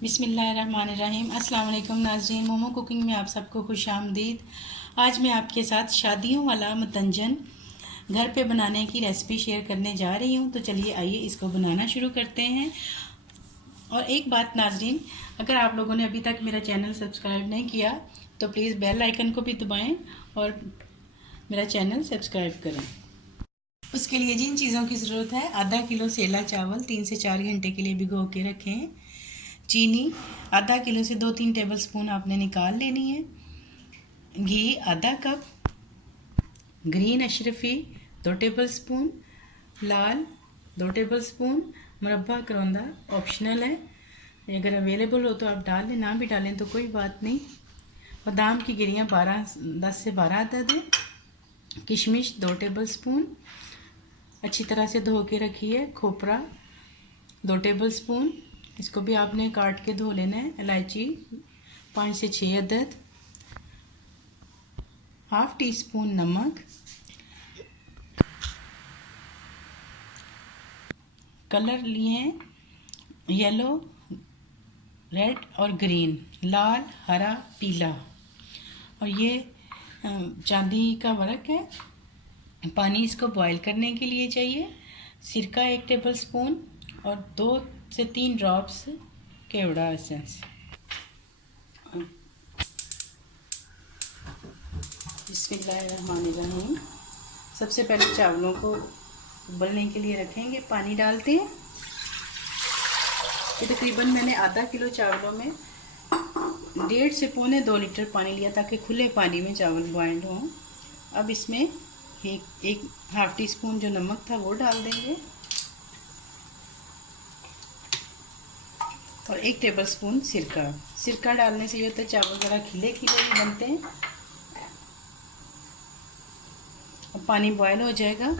बिस्मिल्लाहिर्रहमानिर्रहीम। अस्सलाम वालेकुम नाज़रीन, मोमो कुकिंग में आप सबको खुश आमदीद। आज मैं आपके साथ शादियों वाला मतंजन घर पे बनाने की रेसिपी शेयर करने जा रही हूँ। तो चलिए आइए इसको बनाना शुरू करते हैं। और एक बात नाज़रीन, अगर आप लोगों ने अभी तक मेरा चैनल सब्सक्राइब नहीं किया तो प्लीज़ बेल आइकन को भी दबाएँ और मेरा चैनल सब्सक्राइब करें। उसके लिए जिन चीज़ों की ज़रूरत है, आधा किलो सेला चावल 3 से 4 घंटे के लिए भिगो के रखें। चीनी आधा किलो से 2-3 टेबलस्पून आपने निकाल लेनी है। घी आधा कप, ग्रीन अशरफी 2 टेबलस्पून, लाल 2 टेबलस्पून, मुरब्बा करौंदा ऑप्शनल है, अगर अवेलेबल हो तो आप डाल लें, ना भी डालें तो कोई बात नहीं। बादाम की गिरियाँ 10 से 12 अदद है। किशमिश 2 टेबलस्पून, अच्छी तरह से धो के रखिए। खोपरा 2 टेबलस्पून, इसको भी आपने काट के धो लेना है। इलायची 5 से 6 अदद, हाफ टी स्पून नमक, कलर लिए येलो, रेड और ग्रीन, लाल, हरा, पीला, और ये चांदी का वर्क है। पानी इसको बॉईल करने के लिए चाहिए। सिरका 1 टेबलस्पून और 2 से 3 ड्रॉप्स केवड़ा एसेंस। बिस्मिल्लाहिर्रहमानिर्रहीम। सबसे पहले चावलों को उबलने के लिए रखेंगे। पानी डालते हैं। ये तकरीबन मैंने आधा किलो चावलों में 1.5 से पौने 2 लीटर पानी लिया ताकि खुले पानी में चावल बॉइल्ड हों। अब इसमें एक हाफ टी स्पून जो नमक था वो डाल देंगे और 1 टेबलस्पून सिरका डालने से ये होता है चावल ज़रा खिले खिले भी बनते हैं। अब पानी बॉयल हो जाएगा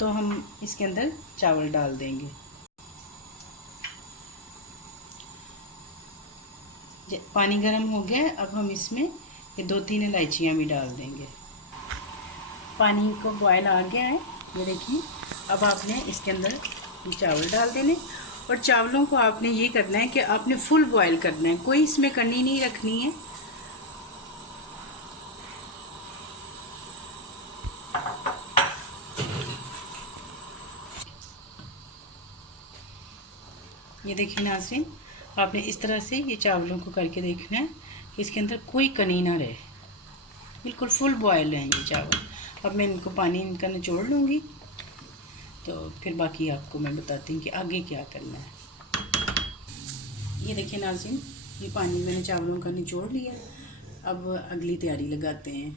तो हम इसके अंदर चावल डाल देंगे। पानी गर्म हो गया। अब हम इसमें ये 2-3 इलायचियाँ भी डाल देंगे। पानी को बॉयल आ गया है, ये देखिए। अब आपने इसके अंदर चावल डाल देने और चावलों को आपने ये करना है कि आपने फुल बॉयल करना है, कोई इसमें कनी नहीं रखनी है। ये देखिए नाज़रीन, आपने इस तरह से ये चावलों को करके देखना है कि इसके अंदर कोई कनी ना रहे, बिल्कुल फुल बॉयल है ये चावल। अब मैं इनको पानी इनका निचोड़ लूँगी तो फिर बाकी आपको मैं बताती हूँ कि आगे क्या करना है। ये देखिए नाज़रीन, ये पानी मैंने चावलों का निचोड़ लिया। अब अगली तैयारी लगाते हैं।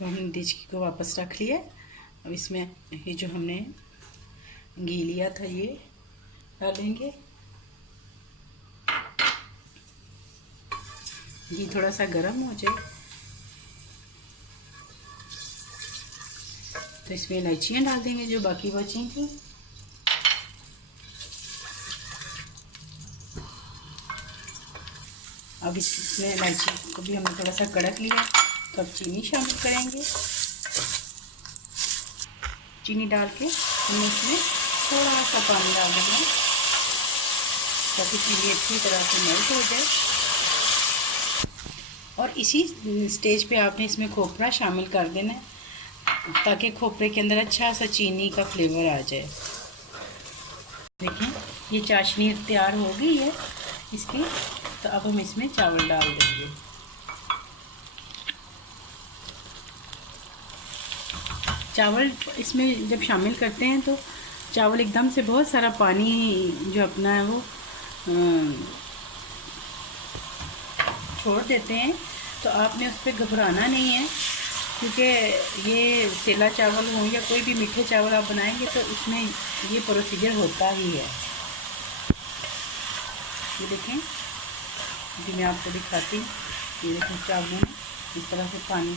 हमने देचकी को वापस रख लिया। अब इसमें ये जो हमने घी लिया था ये डालेंगे। घी थोड़ा सा गर्म हो जाए तो इसमें इलायचियाँ डाल देंगे जो बाकी बची थी। अब इसमें इलायची को भी हमने थोड़ा सा कड़क लिया तो अब चीनी शामिल करेंगे। चीनी डाल के हमने इसमें थोड़ा सा पानी डाल देना ताकि चीनी अच्छी तरह से मेल्ट हो जाए। और इसी स्टेज पे आपने इसमें खोपरा शामिल कर देना है ताकि खोपरे के अंदर अच्छा सा चीनी का फ्लेवर आ जाए। देखें, ये चाशनी तैयार हो गई है इसकी। तो अब हम इसमें चावल डाल देंगे। चावल इसमें जब शामिल करते हैं तो चावल एकदम से बहुत सारा पानी जो अपना है वो छोड़ देते हैं। तो आपने उस पर घबराना नहीं है, क्योंकि ये सेला चावल हो या कोई भी मीठे चावल आप बनाएंगे तो इसमें ये प्रोसीजर होता ही है। ये देखें, अभी मैं आपको दिखाती हूँ। ये देखें, चावलों में इस तरह से पानी।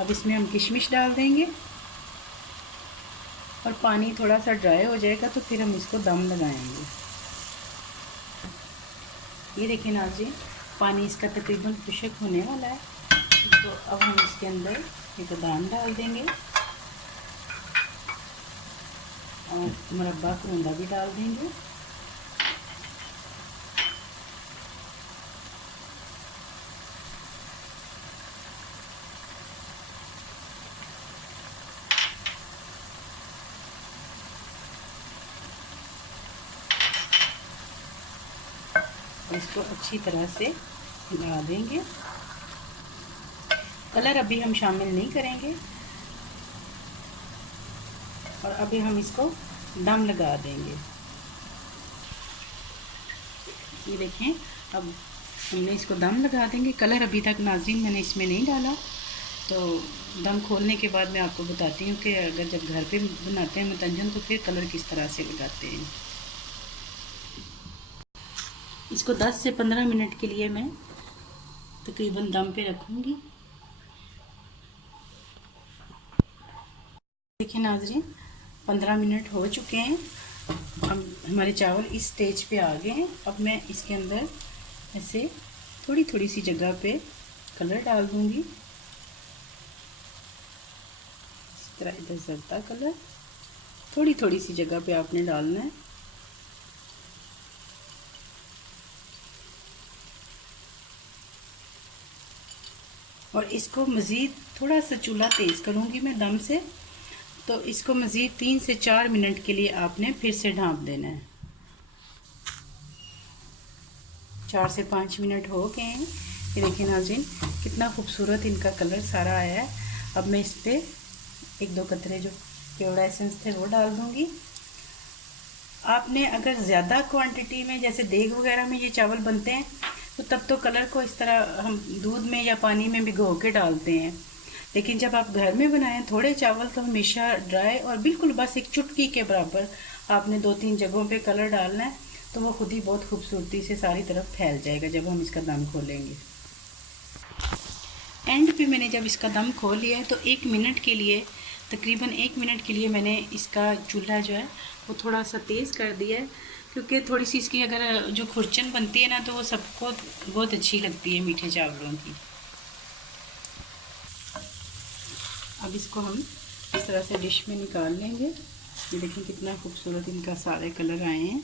अब इसमें हम किशमिश डाल देंगे और पानी थोड़ा सा ड्राई हो जाएगा तो फिर हम इसको दम लगाएंगे। ये देखिए नाज़रीन, पानी इसका तकरीबन खुश्क होने वाला है। तो अब हम इसके अंदर ये बादाम डाल देंगे और मुरब्बा करोंदा भी डाल देंगे। इसको अच्छी तरह से मिला देंगे। कलर अभी हम शामिल नहीं करेंगे और अभी हम इसको दम लगा देंगे। ये देखें, अब हमने इसको दम लगा देंगे। कलर अभी तक नाज़रीन मैंने इसमें नहीं डाला, तो दम खोलने के बाद मैं आपको बताती हूँ कि अगर जब घर पे बनाते हैं मतंजन तो फिर कलर किस तरह से लगाते हैं। इसको 10 से 15 मिनट के लिए मैं तकरीबन दम पे रखूँगी। देखिए नाज़रीन, 15 मिनट हो चुके हैं। अब हमारे चावल इस स्टेज पे आ गए हैं। अब मैं इसके अंदर ऐसे थोड़ी थोड़ी सी जगह पे कलर डाल दूँगी। इस तरह इधर जर्दा कलर थोड़ी थोड़ी सी जगह पे आपने डालना है। और इसको मज़ीद थोड़ा सा चूल्हा तेज़ करूँगी मैं दम से, तो इसको मज़ीद 3 से 4 मिनट के लिए आपने फिर से ढाँप देना है। 4 से 5 मिनट हो गए हैं। ये देखिए नाज़रीन, कितना खूबसूरत इनका कलर सारा आया है। अब मैं इस पर 1-2 कतरे जो केवड़ा एसेंस थे वो डाल दूँगी। आपने अगर ज़्यादा क्वांटिटी में जैसे देग वगैरह में ये चावल बनते हैं तो तब तो कलर को इस तरह हम दूध में या पानी में भिगो के डालते हैं, लेकिन जब आप घर में बनाएं थोड़े चावल तो हमेशा ड्राई और बिल्कुल बस एक चुटकी के बराबर आपने 2-3 जगहों पे कलर डालना है, तो वो खुद ही बहुत खूबसूरती से सारी तरफ फैल जाएगा जब हम इसका दम खोलेंगे। एंड पे मैंने जब इसका दम खोल लिया है तो 1 मिनट के लिए, तकरीबन 1 मिनट के लिए मैंने इसका चूल्हा जो है वो थोड़ा सा तेज़ कर दिया है, क्योंकि थोड़ी सी इसकी अगर जो खुरचन बनती है ना तो वो सबको बहुत अच्छी लगती है मीठे चावलों की। अब इसको हम इस तरह से डिश में निकाल लेंगे। ये देखिए कितना खूबसूरत इनका सारे कलर आए हैं।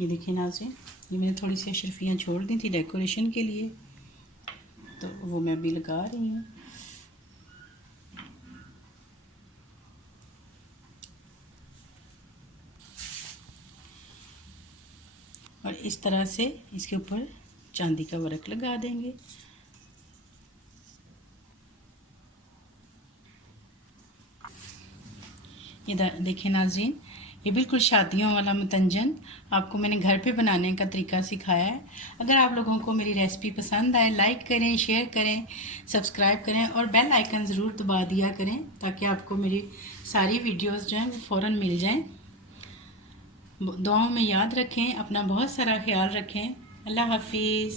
ये देखिए नाज़रीन, ये मैंने थोड़ी सी अशरफियाँ छोड़ दी थी डेकोरेशन के लिए, तो वो मैं अभी लगा रही हूँ। और इस तरह से इसके ऊपर चांदी का वर्क लगा देंगे। ये देखिए नाज़रीन, ये बिल्कुल शादियों वाला मतंजन आपको मैंने घर पे बनाने का तरीका सिखाया है। अगर आप लोगों को मेरी रेसिपी पसंद आए, लाइक करें, शेयर करें, सब्सक्राइब करें और बेल आइकन ज़रूर दबा दिया करें ताकि आपको मेरी सारी वीडियोस जो हैं वो फ़ौरन मिल जाएं। दुआओं में याद रखें, अपना बहुत सारा ख्याल रखें। अल्लाह हाफिज़।